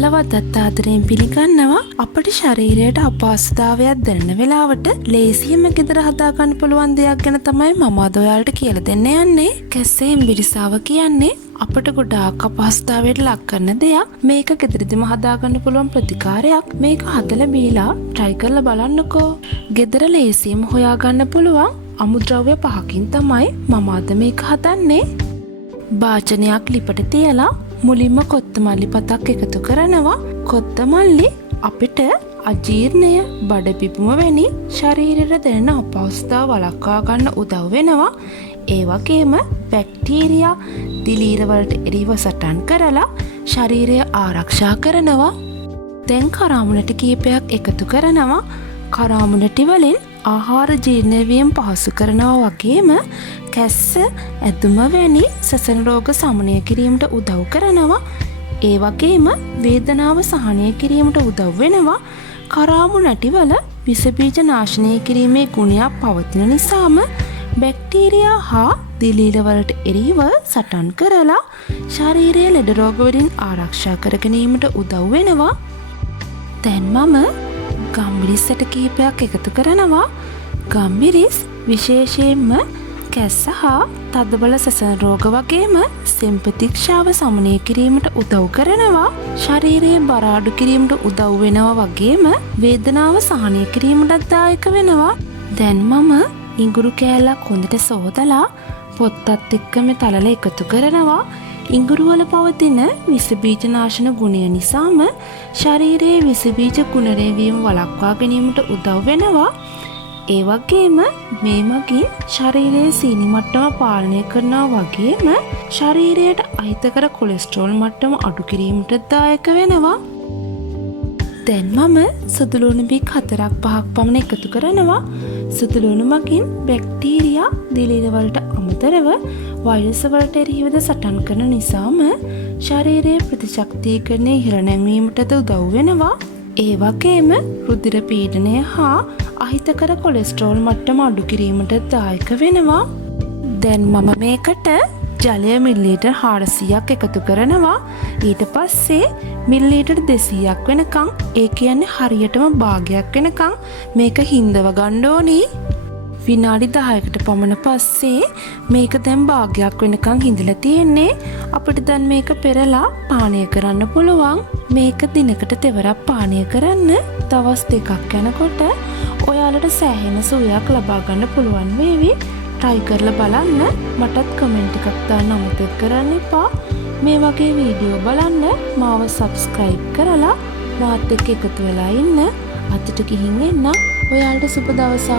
බලවත් ආදරයෙන් පිළිගන්නවා අපේ ශරීරයට අපහසුතාවයක් දැනෙන වෙලාවට ලේසියෙන්ම ගෙදර හදාගන්න පුළුවන් දෙයක් ගැන තමයි මම අද ඔයාලට කියලා දෙන්න යන්නේ. කැස්සෙන් බිරිසාව කියන්නේ අපට ගොඩාක් අපහසුතාවයට ලක් කරන දෙයක්. මේක ගෙදරදිම හදාගන්න පුළුවන් ප්‍රතිකාරයක්. මේක හදලා බීලා try කරලා බලන්නකෝ. ගෙදර ලේසියෙන්ම හොයාගන්න පුළුවන් අමුද්‍රව්‍ය 5කින් තමයි මම අද මේක හදන්නේ. භාජනයක් ලිපට තියලා මුලින්ම කොත්තමල්ලි පතක් එකතු කරනවා. කොත්තමල්ලි අපිට අජීර්ණය, බඩ පිපුම වැනි ශරීරයට දැනෙන අපහසුතාව වළක්වා ගන්න උදව් වෙනවා. ඒ වගේම බැක්ටීරියා, දිලීර වලට එරිව සටන් කරලා ශරීරය ආරක්ෂා කරනවා. දැන් කරාමුණටි කීපයක් එකතු කරනවා. කරාමුණටි වලින් ආහාර ජීර්ණ වීම පහසු කරනවා වගේම කැස්ස, ඇදුම වැනි සසන රෝග සමනය කිරීමට උදව් කරනවා. ඒ වගේම වේදනාව සහනය කිරීමට උදව් වෙනවා. කරාමුණටි වල විස බීජ නාශනය කිරීමේ ගුණයක් පවතින නිසාම බැක්ටීරියා හා දිලීර වලට එරෙහිව සටන් කරලා ශරීරයේ ලෙඩ රෝග වලින් ආරක්ෂා කර ගැනීමට උදව් වෙනවා. දැන් මම ගම්මිරිස් ඇට කිහිපයක් එකතු කරනවා. ගම්මිරිස් විශේෂයෙන්ම කැස්ස හා තදබල සසන රෝග වගේම සෙම්පතික්ෂාව සමනය කිරීමට උදව් කරනවා. ශරීරයේ බර අඩු කිරීමට උදව් වෙනවා වගේම වේදනාව සහනය කිරීමටත් දායක වෙනවා. දැන් මම ඉඟුරු කෑල්ලක් හොඳට සෝදලා පොත්තත් එක්කම තලලා එකතු කරනවා. ඉඟුරු වල පවතින විස බීජ නාශන ගුණය නිසාම ශරීරයේ විස බීජ ගුණරේ වීම වළක්වා ගැනීමට උදව් වෙනවා. ඒ වගේම මේ මගින් ශරීරයේ සීනි මට්ටම පාලනය කරනවා වගේම ශරීරයට අහිතකර කොලෙස්ටරෝල් මට්ටම අඩු කිරීමට දායක වෙනවා. දැන් මම සුදුලුණු බික් 4-5ක් පමණ එකතු කරනවා. සුදුලුණු මගින් බැක්ටීරියා, දිලීර වලට අමතරව වෛරස් වලට එරෙහිව සටන් කරන නිසාම ශරීරයේ ප්‍රතිශක්තිකරණය ඉහළ නැංවීමටද උදව් වෙනවා. ඒ වගේම රුධිර පීඩනය හා අහිතකර කොලෙස්ටරෝල් මට්ටම අඩු කිරීමට දායක වෙනවා. දැන් මම මේකට ජලය මිලිලීටර් 400ක් එකතු කරනවා. ඊට පස්සේ මිලිලීටර් 200ක් වෙනකන්, ඒ කියන්නේ හරියටම භාගයක් වෙනකන් මේක හිඳව ගන්න ඕනි. විනාඩි 10කට පමණ පස්සේ මේක දැන් භාගයක් වෙනකන් හිඳලා තියෙන්නේ. අපිට දැන් මේක පෙරලා පානය කරන්න පුළුවන්. මේක දිනකට දෙවරක් පානය කරන්න. දවස් 2ක් යනකොට ඔයාලට සෑහෙන සුවයක් ලබා ගන්න පුළුවන් වේවි. try කරලා බලන්න. මටත් කමෙන්ට් එකක් දාන්න අමතක කරන්න එපා. මේ වගේ වීඩියෝ බලන්න මාව subscribe කරලා මාත් එක්ක එකතු වෙලා ඉන්න. අදට ගිහින් එන්න. ඔයාලට සුබ දවසක්.